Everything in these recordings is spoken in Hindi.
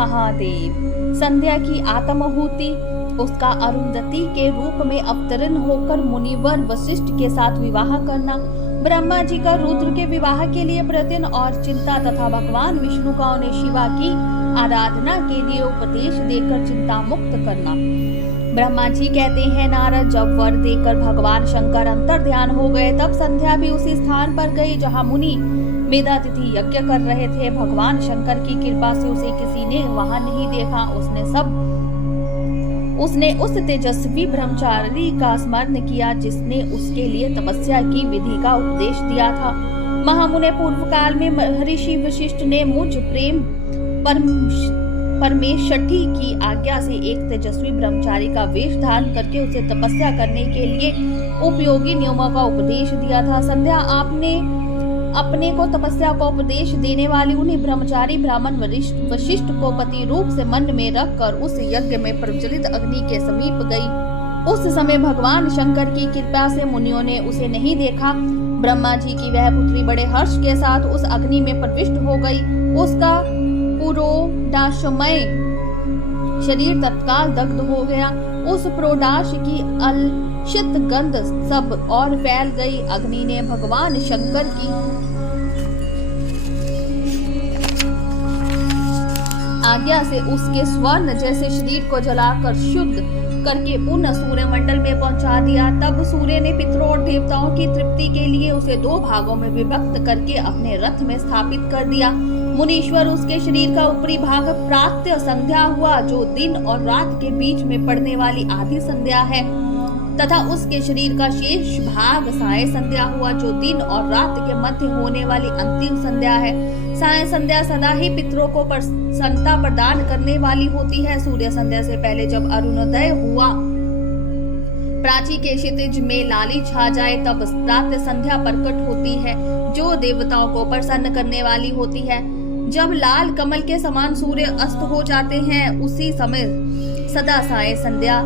महादेव। संध्या की आत्माहुति उसका अरुंधति के रूप में अवतरण होकर मुनिवर वशिष्ठ के साथ विवाह करना, ब्रह्मा जी का रुद्र के विवाह के लिए प्रयत्न और चिंता तथा भगवान विष्णु का उन्हें शिवा की आराधना के लिए उपदेश देकर चिंता मुक्त करना। ब्रह्मा जी कहते हैं, नारद जब वर देकर भगवान शंकर अंतर ध्यान हो गए तब संध्या भी उसी स्थान पर गई जहां मुनि मेधातिथि यज्ञ कर रहे थे। भगवान शंकर की कृपा से उसे किसी ने वहां नहीं देखा। उसने उस तेजस्वी ब्रह्मचारी का स्मरण किया जिसने उसके लिए तपस्या की विधि का उपदेश दिया था। महामुने पूर्व काल में महर्षि वशिष्ठ ने मुझ प्रेम परमेष्ठी की आज्ञा से एक तेजस्वी ब्रह्मचारी का वेश धारण करके उसे तपस्या करने के लिए उपयोगी नियमों का उपदेश दिया था। संध्या आपने अपने को तपस्या का उपदेश देने वाली उन्हीं ब्रह्मचारी ब्राह्मण वशिष्ठ को पति रूप से मन में रखकर उस यज्ञ में प्रज्वलित अग्नि के समीप गई। उस समय भगवान शंकर की कृपा से मुनियों ने उसे नहीं देखा। ब्रह्मा जी की वह पुत्री बड़े हर्ष के साथ उस अग्नि में प्रविष्ट हो गई। उसका पुरोडाशमय शरीर तत्काल दग्ध हो गया। उस प्रोडाश की अलसित गंध सब और फैल गई। अग्नि ने भगवान शंकर की आज्ञा से उसके स्वर्ण जैसे शरीर को जलाकर शुद्ध करके पुनः सूर्य मंडल में पहुंचा दिया। तब सूर्य ने पितरों और देवताओं की तृप्ति के लिए उसे 2 भागों में विभक्त करके अपने रथ में स्थापित कर दिया। मुनीश्वर उसके शरीर का ऊपरी भाग प्रातः संध्या हुआ, जो दिन और रात के बीच में पड़ने वाली आधी संध्या है, तथा उसके शरीर का शेष भाग साय संध्या हुआ, जो दिन और रात के मध्य होने वाली अंतिम संध्या है। साय संध्या सदा ही पितरों को प्रसन्नता प्रदान करने वाली होती है। सूर्य संध्या से पहले जब अरुणोदय हुआ, प्राची के क्षितिज में लाली छा जाए, तब प्रातः संध्या प्रकट होती है, जो देवताओं को प्रसन्न करने वाली होती है। जब लाल कमल के समान सूर्य अस्त हो जाते हैं, उसी समय सदा साय संध्या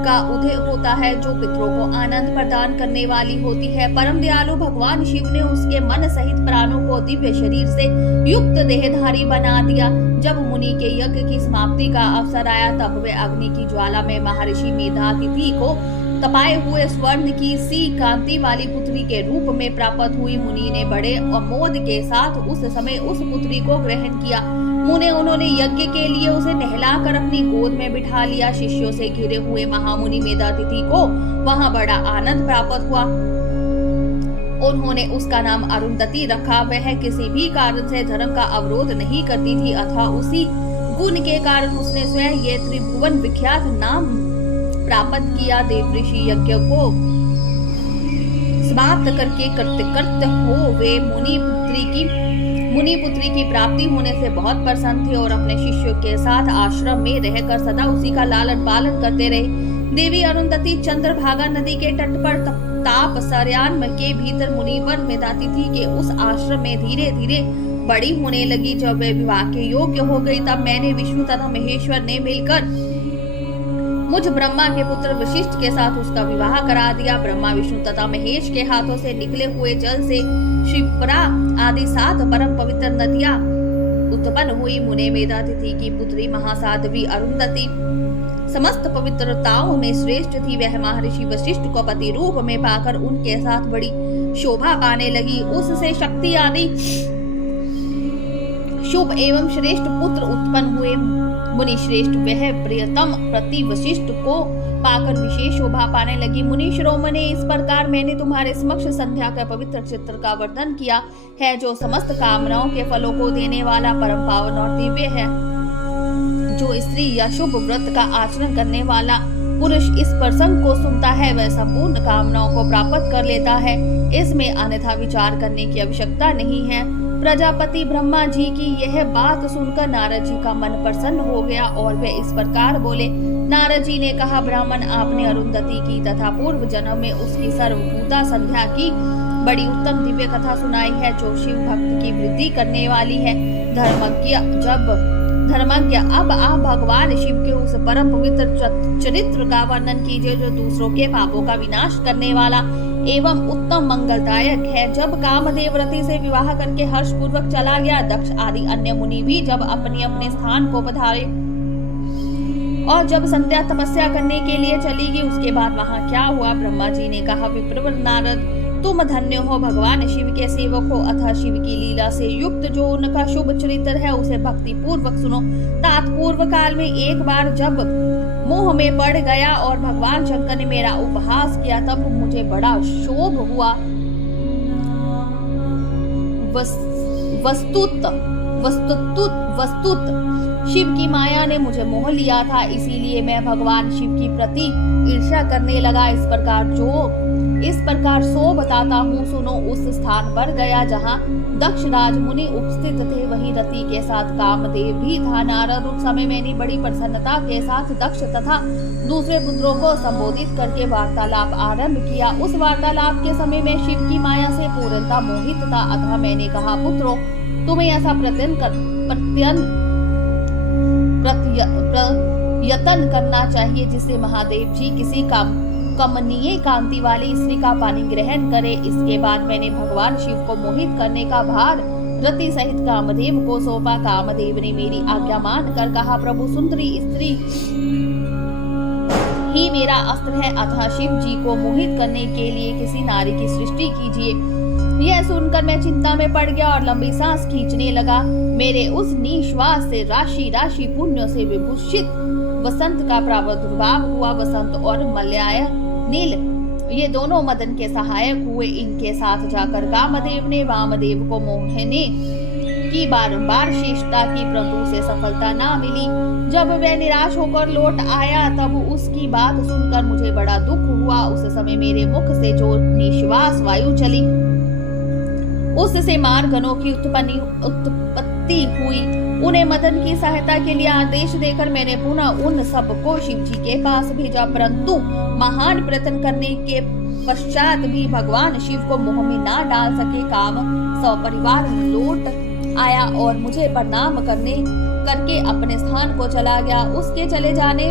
का उदय होता है, जो पितरों को आनंद प्रदान करने वाली होती है। परम दयालु भगवान शिव ने उसके मन सहित प्राणों को दिव्य शरीर से युक्त देहधारी बना दिया। जब मुनि के यज्ञ की समाप्ति का अवसर आया, तब वे अग्नि की ज्वाला में महर्षि मेधातिथि को तपाए हुए स्वर्ण की सी कांति वाली पुत्री के रूप में प्राप्त हुई। मुनि ने बड़े अमोद के साथ उस समय उस पुत्री को ग्रहण किया। उन्होंने यज्ञ के लिए उसे नहलाकर अपनी गोद में बिठा लिया। शिष्यों से घिरे हुए महामुनि मेधातिथि को वहां बड़ा आनंद प्राप्त हुआ। उन्होंने उसका नाम अरुंधति रखा। वह किसी भी कारण से धर्म का अवरोध नहीं करती थी, अथवा उसी गुण के कारण उसने स्वयं ये त्रिभुवन विख्यात नाम प्राप्त किया। देवऋषि यज्ञ को समाप्त करके कृतकृत्य हो वे मुनि पुत्री की प्राप्ति होने से बहुत प्रसन्न थे और अपने शिष्यों के साथ आश्रम में रहकर सदा उसी का लालन पालन करते रहे। देवी अरुंधति चंद्रभागा नदी के तट पर ताप सरयान के भीतर मुनिवर मेधातिथि के उस आश्रम में धीरे धीरे बड़ी होने लगी। जब वे विवाह के योग्य हो गई, तब मैंने विष्णु तथा महेश्वर ने मिलकर मुझ ब्रह्मा के पुत्र वशिष्ठ के साथ उसका विवाह करा दिया। ब्रह्मा विष्णु तथा महेश के हाथों से निकले हुए जल से शिप्रा आदि 7 परम पवित्र नदियां उत्पन्न हुई। मुने मेधातिथि की पुत्री महासाध्वी अरुंधति समस्त पवित्रताओं में श्रेष्ठ थी। वह महर्षि वशिष्ठ को पति रूप में पाकर उनके साथ बड़ी शोभा पाने लगी। उससे शक्ति आदि शुभ एवं श्रेष्ठ पुत्र उत्पन्न हुए। मुनि श्रेष्ठ वह प्रियतम प्रति वशिष्ठ को पाकर विशेष शोभा पाने लगी। मुनि शिरोमणि, इस प्रकार मैंने तुम्हारे समक्ष संध्या का पवित्र चित्र का वर्णन किया है, जो समस्त कामनाओं के फलों को देने वाला परम पावन और दिव्य है। जो स्त्री या शुभ व्रत का आचरण करने वाला पुरुष इस प्रसंग को सुनता है, वह संपूर्ण कामनाओं को प्राप्त कर लेता है। इसमें अन्यथा विचार करने की आवश्यकता नहीं है। प्रजापति ब्रह्मा जी की यह बात सुनकर नारद जी का मन प्रसन्न हो गया और वे इस प्रकार बोले। नारद जी ने कहा, ब्राह्मण, आपने अरुंधति की तथा पूर्व जन्म में उसकी सर्वभूता संध्या की बड़ी उत्तम दिव्य कथा सुनाई है, जो शिव भक्त की वृद्धि करने वाली है। धर्मज्ञ, अब आप भगवान शिव के उस परम पवित्र चरित्र का वर्णन कीजिए, जो दूसरों के पापों का विनाश करने वाला एवं उत्तम मंगलदायक है। जब कामदेव रति से विवाह करके हर्षपूर्वक चला गया, दक्ष आदि अन्य मुनि भी जब अपने अपने स्थान को पधारे और जब संध्या तपस्या करने के लिए चली गई, उसके बाद वहां क्या हुआ? ब्रह्मा जी ने कहा, विप्रवर नारद, तुम धन्य हो, भगवान शिव के सेवक हो, अतः शिव की लीला से युक्त जो उनका शुभ चरित्र है उसे भक्ति पूर्वक सुनो। तात्पूर्व काल में एक बार जब मोह में पड़ गया और भगवान शंकर ने मेरा उपहास किया, तब मुझे बड़ा क्षोभ हुआ। वस्तुत शिव की माया ने मुझे मोह लिया था, इसीलिए मैं भगवान शिव की प्रति ईर्ष्या करने लगा। इस प्रकार सो बताता हूँ, सुनो। उस स्थान पर गया जहाँ दक्ष राज मुनि उपस्थित थे, वहीं रति के साथ कामदेव भी था। नारद, उस समय मैंने बड़ी प्रसन्नता के साथ दक्ष तथा दूसरे पुत्रों को संबोधित करके वार्तालाप आरंभ किया। उस वार्तालाप के समय मैं शिव की माया से पूर्णतः मोहित था। अतः मैंने कहा, पुत्रों, तुम्हें ऐसा प्रयत्न करना चाहिए जिससे महादेव जी किसी कमनीय कांति वाली स्त्री का पानी ग्रहण करे। इसके बाद मैंने भगवान शिव को मोहित करने का भार रति सहित कामदेव को सौंपा। कामदेव ने मेरी आज्ञा मानकर कहा, प्रभु, सुंदरी स्त्री ही मेरा अस्त्र है, अतः शिव जी को मोहित करने के लिए किसी नारी की सृष्टि कीजिए। यह सुनकर मैं चिंता में पड़ गया और लंबी सांस खींचने लगा। मेरे उस निश्वास से राशि राशि पुण्यों से विभूषित वसंत का प्रादुर्भाव हुआ। वसंत और मलयाय नील ये दोनों मदन के सहायक हुए। इनके साथ जाकर कामदेव ने वामदेव को मोहने की बारंबार चेष्टा की, परंतु उसे सफलता ना मिली। जब वह निराश होकर लौट आया, तब उसकी बात सुनकर मुझे बड़ा दुख हुआ। उस समय मेरे मुख से जो निश्वास वायु चली, उससे मार्गणों की उत्पत्ति हुई। उन्हें मदन की सहायता के लिए आदेश देकर मैंने पुनः उन सबको शिव जी के पास भेजा, परंतु महान प्रयत्न करने के पश्चात भी भगवान शिव को मोह में ना डाल सके। काम सपरिवार लौट आया और मुझे प्रणाम करके अपने स्थान को चला गया। उसके चले जाने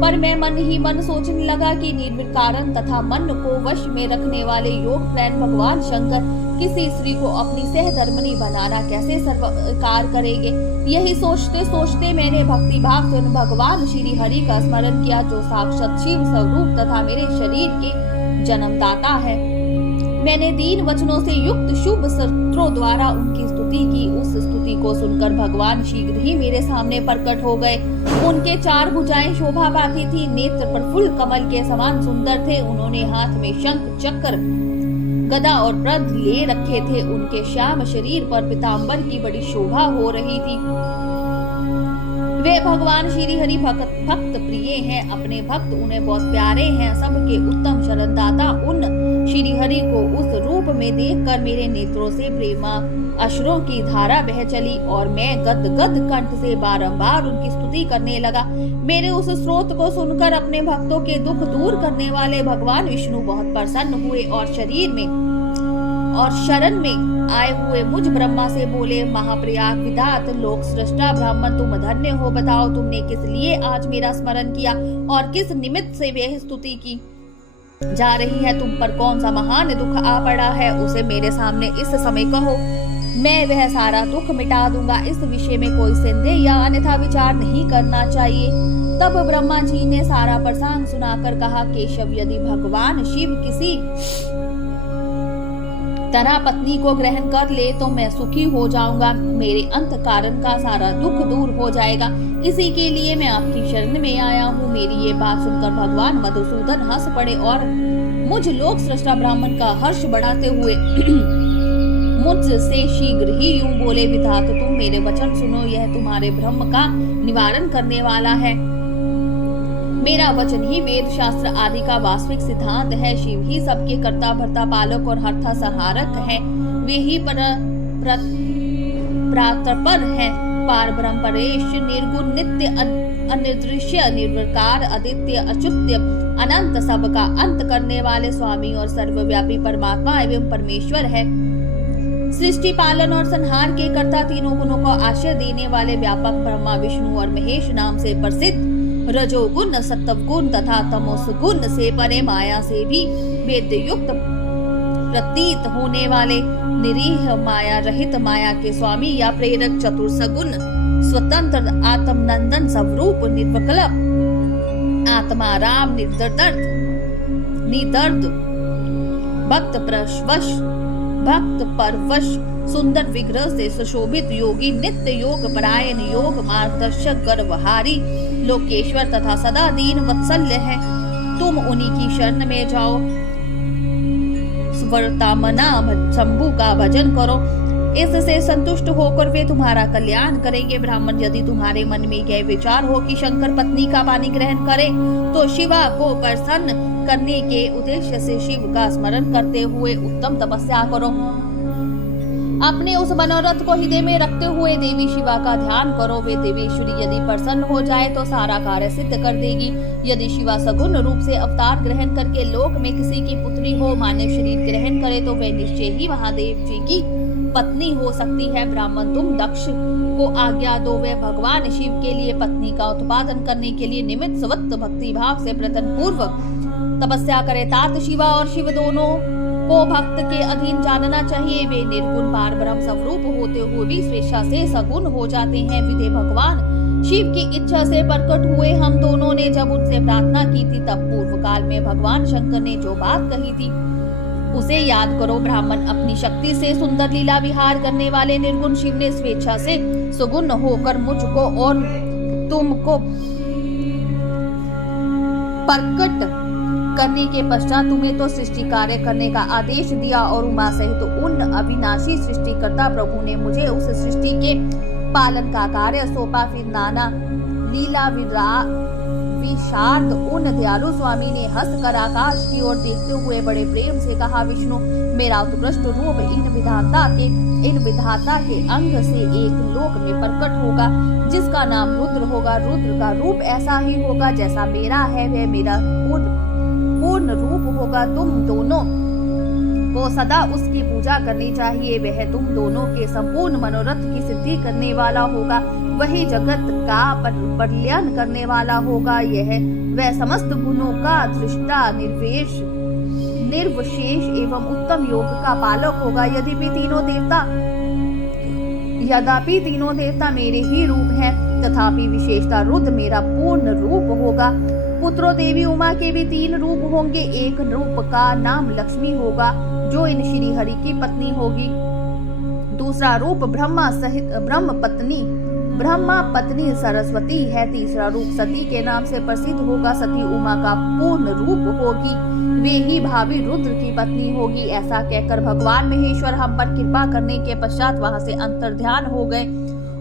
पर मैं मन ही मन सोचने लगा कि निर्विकार तथा मन को वश में रखने वाले योग प्रैन भगवान शंकर किसी स्त्री को अपनी सहधर्मिणी बनाना कैसे स्वीकार करेंगे। यही सोचते सोचते मैंने भक्ति भाव से भगवान श्री हरि का स्मरण किया, जो साक्षात शिव स्वरूप तथा मेरे शरीर के जन्मदाता है। मैंने दीन वचनों से युक्त शुभ शस्त्रों द्वारा उनकी स्तुति की। उस स्तुति को सुनकर भगवान शीघ्र ही मेरे सामने प्रकट हो गए। उनके 4 भुजाएं शोभा पाती थी, नेत्र प्रफुल्ल कमल के समान सुंदर थे। उन्होंने हाथ में शंख, चक्र, गदा और प्रद ले रखे थे। उनके श्याम शरीर पर पीतांबर की बड़ी शोभा हो रही थी। वे भगवान श्री हरि भक्त प्रिय हैं। अपने भक्त उन्हें बहुत प्यारे हैं। सबके उत्तम शरणदाता उन श्री हरि को उस रूप में देखकर मेरे नेत्रों से प्रेमा अश्रुओं की धारा बह चली और मैं गदगद कंठ से बारंबार उनकी स्तुति करने लगा। मेरे उस स्रोत को सुनकर अपने भक्तों के दुख दूर करने वाले भगवान विष्णु बहुत प्रसन्न हुए और शरण में आए हुए मुझ ब्रह्मा से बोले, महाप्रयाग विधात लोक सृष्टा ब्राह्मण, तुम धन्य हो। बताओ, तुमने किस लिए आज मेरा स्मरण किया और किस निमित्त से वह स्तुति की जा रही है? तुम पर कौन सा महान दुख आ पड़ा है, उसे मेरे सामने इस समय कहो। मैं वह सारा दुख मिटा दूंगा। इस विषय में कोई संदेह या अन्यथा विचार नहीं करना चाहिए। तब ब्रह्मा जी ने सारा प्रसंग सुनाकर कहा, केशव, यदि भगवान शिव किसी तरह पत्नी को ग्रहण कर ले तो मैं सुखी हो जाऊंगा। मेरे अंतःकरण का सारा दुख दूर हो जाएगा। इसी के लिए मैं आपकी शरण में आया हूँ। मेरी ये बात सुनकर भगवान मधुसूदन हंस पड़े और मुझ लोक सृष्टा ब्राह्मण का हर्ष बढ़ाते हुए मुझसे शीघ्र ही यूं बोले, विधात, तुम मेरे वचन सुनो। यह तुम्हारे भ्रम का निवारण करने वाला है। मेरा वचन ही वेद शास्त्र आदि का वास्तविक सिद्धांत है। शिव ही सबके कर्ता भर्ता पालक और हर्ता संहारक है। वे ही प्रातपर है, पार ब्रह्म परेश, निर्गुण, नित्य, अनिदृश्य, निर्विकार, अद्वितीय, अच्युत्य, अनंत, सबका अंत करने वाले स्वामी और सर्वव्यापी परमात्मा एवं परमेश्वर है। सृष्टि, पालन और संहार के कर्ता, तीनों गुणों को आश्रय देने वाले व्यापक ब्रह्मा, विष्णु और महेश नाम से प्रसिद्ध, रजोगुण, सत्वगुण तथा तमोस गुण से परे, माया से भी वेद युक्त प्रतीत होने वाले निरीह माया रहित माया के स्वामी या प्रेरक चतुर सगुण स्वतंत्र आत्मनंदन स्वरूप निर्विकल्प आत्मा राम निदर्द भक्त परवश सुंदर विग्रह से सुशोभित योगी नित्य योग परायण योग मार्गदर्शक गर्वहारी लोकेश्वर तथा सदा दीन वत्सल्य है। तुम उन्हीं की शरण में जाओ, स्वर्तामना शंभु का भजन करो, इससे संतुष्ट होकर वे तुम्हारा कल्याण करेंगे। ब्राह्मण, यदि तुम्हारे मन में यह विचार हो कि शंकर पत्नी का पानी ग्रहण करे तो शिवा को प्रसन्न करने के उद्देश्य से शिव का स्मरण करते हुए उत्तम तपस्या करो। अपने उस मनोरथ को हृदय में रखते हुए देवी शिवा का ध्यान करो। वे देवेश्वरी यदि प्रसन्न हो जाए तो सारा कार्य सिद्ध कर देगी। यदि शिवा सगुण रूप से अवतार ग्रहण करके लोक में किसी की पुत्री हो, मानव शरीर ग्रहण करे तो वे निश्चय ही महादेव जी की पत्नी हो सकती है। ब्राह्मण, तुम दक्ष को आज्ञा दो, वे भगवान शिव के लिए पत्नी का उत्पादन करने के लिए निमित्त स्वत्त भक्ति भाव से प्रयत्न पूर्वक तपस्या करे। तात शिवा और शिव दोनों को भक्त के अधीन जानना चाहिए। वे निर्गुण पार ब्रह्म स्वरूप होते हुए भी स्वेच्छा से सगुण हो जाते हैं। विधे भगवान शिव की इच्छा से प्रकट हुए। हम दोनों ने जब उनसे प्रार्थना की थी तब पूर्व काल में भगवान शंकर ने जो बात कही थी उसे याद करो। ब्राह्मण, अपनी शक्ति से सुंदर लीला विहार करने वाले निर्गुण शिव ने स्वेच्छा से सुगुण होकर मुझको और तुमको प्रकट करने के पश्चात तुम्हें तो सृष्टि कार्य करने का आदेश दिया और उमा सहित उन अविनाशी सृष्टिकर्ता प्रभु ने मुझे उस सृष्टि के पालन का कार्य सौंपा। फिर नाना लीला विशारद उन दयालु स्वामी ने हंसकर आकाश की ओर देखते हुए बड़े प्रेम से कहा, विष्णु, मेरा उत्कृष्ट रूप इन विधाता के अंग से एक लोक में प्रकट होगा जिसका नाम रुद्र होगा। रुद्र का रूप ऐसा ही होगा जैसा मेरा है, वह मेरा पूर्ण रूप होगा। तुम दोनों को सदा उसकी पूजा करनी चाहिए। वह तुम दोनों के संपूर्ण मनोरथ की सिद्धि करने वाला होगा। वही जगत का कल्याण करने वाला होगा। वह समस्त गुणों का दृष्टा निर्विशेष एवं उत्तम योग का पालक होगा। यद्यपि तीनों देवता मेरे ही रूप हैं, तथापि विशेषता रुद्र मेरा पूर्ण रूप होगा। पुत्रों देवी उमा के भी 3 रूप होंगे। एक रूप का नाम लक्ष्मी होगा जो इन श्री हरि की पत्नी होगी। दूसरा रूप ब्रह्मा पत्नी सरस्वती है। तीसरा रूप सती के नाम से प्रसिद्ध होगा। सती उमा का पूर्ण रूप होगी, वे ही भावी रुद्र की पत्नी होगी। ऐसा कहकर भगवान महेश्वर हम पर कृपा करने के पश्चात वहां से अंतर्ध्यान हो गए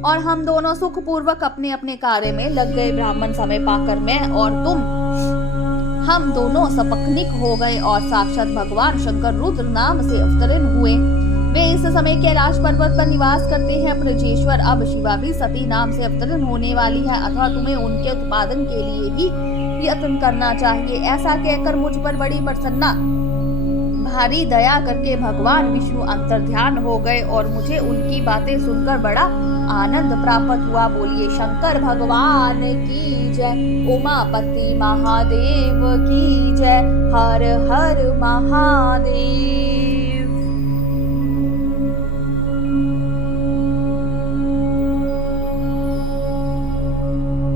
और हम दोनों सुख पूर्वक अपने अपने कार्य में लग गए। ब्राह्मण, समय पाकर मैं और तुम हम दोनों सपत्नीक हो गए और साक्षात भगवान शंकर रुद्र नाम से अवतरण हुए। वे इस समय कैलाश पर्वत पर निवास करते हैं। ब्रजेश्वर, अब शिवा भी सती नाम से अवतरण होने वाली है, अथवा तुम्हें उनके उत्पादन के लिए ही यत्न करना चाहिए। ऐसा कहकर मुझ पर बड़ी प्रसन्ना भारी दया करके भगवान विष्णु अंतर्ध्यान हो गए और मुझे उनकी बातें सुनकर बड़ा आनंद प्राप्त हुआ। बोलिए शंकर भगवान की जय, उमापति महादेव की जय, हर हर महादेव।